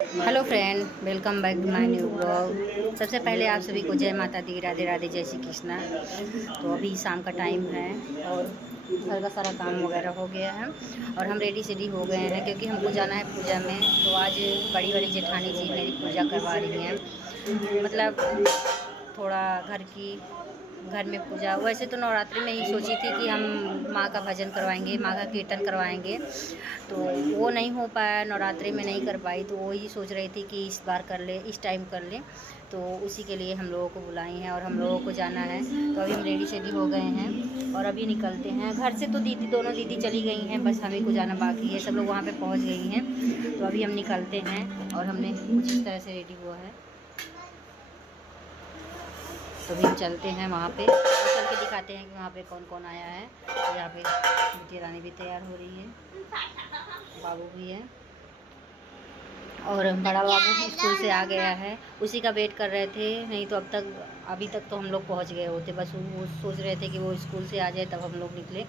Hello friend, welcome back to my new blog. सबसे पहले आप सभी को जय माता दी, राधे राधे, जय श्री कृष्णा। तो अभी शाम का टाइम है और घर का सारा काम वगैरह हो गया है और हम रेडी सेडी हो गए हैं क्योंकि हमको जाना है पूजा में। तो आज बड़ी वाली जेठानी जी मेरी पूजा करवा रही हैं। मतलब थोड़ा घर में पूजा। वैसे तो नवरात्रि में ही सोची थी कि हम माँ का भजन करवाएंगे, माँ का कीर्तन करवाएंगे, तो वो नहीं हो पाया, नवरात्रि में नहीं कर पाई। तो वो ही सोच रही थी कि इस बार कर ले, इस टाइम कर ले। तो उसी के लिए हम लोगों को बुलाई हैं और हम लोगों को जाना है। तो अभी हम रेडी सेडी हो गए हैं और अभी निकलते हैं घर से। तो दोनों दीदी चली गई हैं, बस हमें को जाना बाकी है। सब लोग वहाँ पे पहुँच गई हैं। तो अभी हम निकलते हैं और हमने कुछ इस तरह से रेडी हुआ है। तो अभी हम चलते हैं वहाँ पे और चल के दिखाते हैं कि वहाँ पे कौन कौन आया है। यहाँ पे बेटी रानी भी तैयार हो रही है, बाबू भी है और बड़ा बाबू भी स्कूल से आ गया है। उसी का वेट कर रहे थे, नहीं तो अभी तक तो हम लोग पहुंच गए होते। बस वो सोच रहे थे कि वो स्कूल से आ जाए तब हम लोग निकले।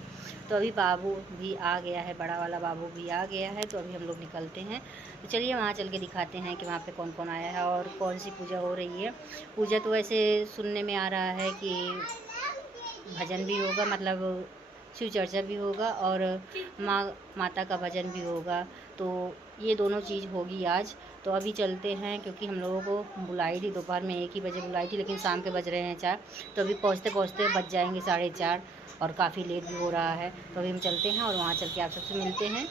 तो अभी बाबू भी आ गया है, बड़ा वाला बाबू भी आ गया है। तो अभी हम लोग निकलते हैं। तो चलिए वहाँ चल के दिखाते हैं कि वहाँ पे कौन कौन आया है और कौन सी पूजा हो रही है। पूजा तो वैसे सुनने में आ रहा है कि भजन भी होगा, मतलब शिव चर्चा भी होगा और माता का भजन भी होगा। तो ये दोनों चीज़ होगी आज। तो अभी चलते हैं क्योंकि हम लोगों को बुलाई थी, दोपहर में 1 ही बजे बुलाई थी, लेकिन शाम के बज रहे हैं 4। तो अभी पहुँचते पहुँचते बज जाएंगे 4:30 और काफ़ी लेट भी हो रहा है। तो अभी हम चलते हैं और वहाँ चल के आप सबसे मिलते हैं।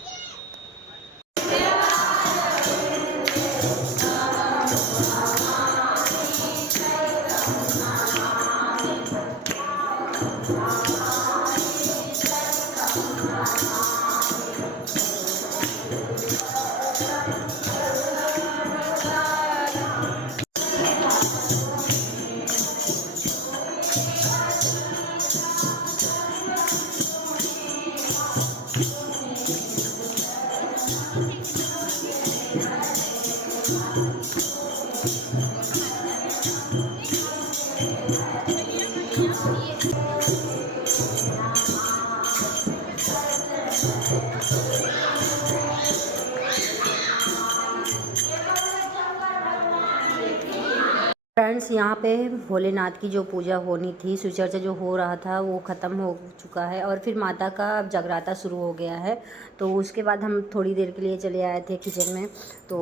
फ्रेंड्स, यहाँ पे भोलेनाथ की जो पूजा होनी थी, शिव चर्चा जो हो रहा था, वो ख़त्म हो चुका है और फिर माता का अब जगराता शुरू हो गया है। तो उसके बाद हम थोड़ी देर के लिए चले आए थे किचन में। तो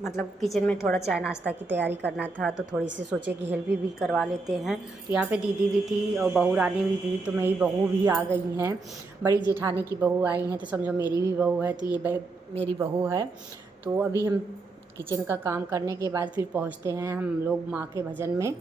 मतलब किचन में थोड़ा चाय नाश्ता की तैयारी करना था, तो थोड़ी सी सोचे कि हेल्प भी करवा लेते हैं। तो यहाँ पे दीदी भी थी और बहू रानी भी थी। तो मेरी बहू भी आ गई हैं, बड़ी जेठानी की बहू आई हैं, तो समझो मेरी भी बहू है। तो ये मेरी बहू है। तो अभी हम किचन का काम करने के बाद फिर पहुंचते हैं हम लोग माँ के भजन में।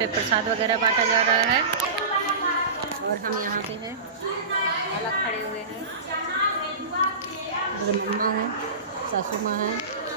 पे प्रसाद वगैरह बांटा जा रहा है और हम यहाँ पे हैं अलग खड़े हुए हैं। मेरे मम्मा है, सासू माँ है।